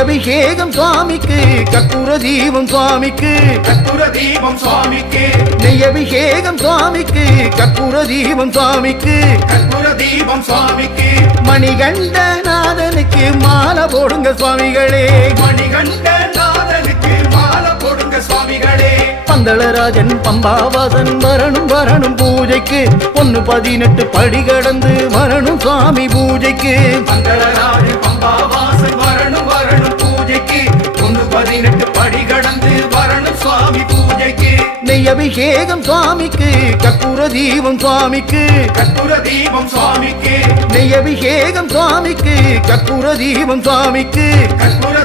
அபிஷேகம் சுவாமிக்கு கற்பூர தீபம் சுவாமிக்கு கற்பூர தீபம் சுவாமிக்கு நெய் அபிஷேகம் சுவாமிக்கு கற்பூர தீபம் சுவாமிக்கு கற்பூர தீபம் சுவாமிக்கு மணிகண்டநாதனுக்கு மாலை போடுங்க சுவாமிகளே மணிகண்டநாதனுக்கு மாலை போடுங்க சுவாமிகளே பந்தளராஜன் பம்பாவாசன் வரணும் வரணும் பூஜைக்கு 118 படி கடந்து வரணும் சுவாமி பூஜைக்கு பந்தளராஜன் பம்பாவாசன் வரணும் வரணும் பூஜைக்கு 118 படி கடந்து வரணும் சுவாமி பூஜைக்கு நெய் அபிஷேகம் சுவாமிக்கு கற்பூர தீபம் சுவாமிக்கு கற்பூர தீபம் சுவாமிக்கு நெய் அபிஷேகம் சுவாமிக்கு கற்பூர தீபம் சுவாமிக்கு கற்பூர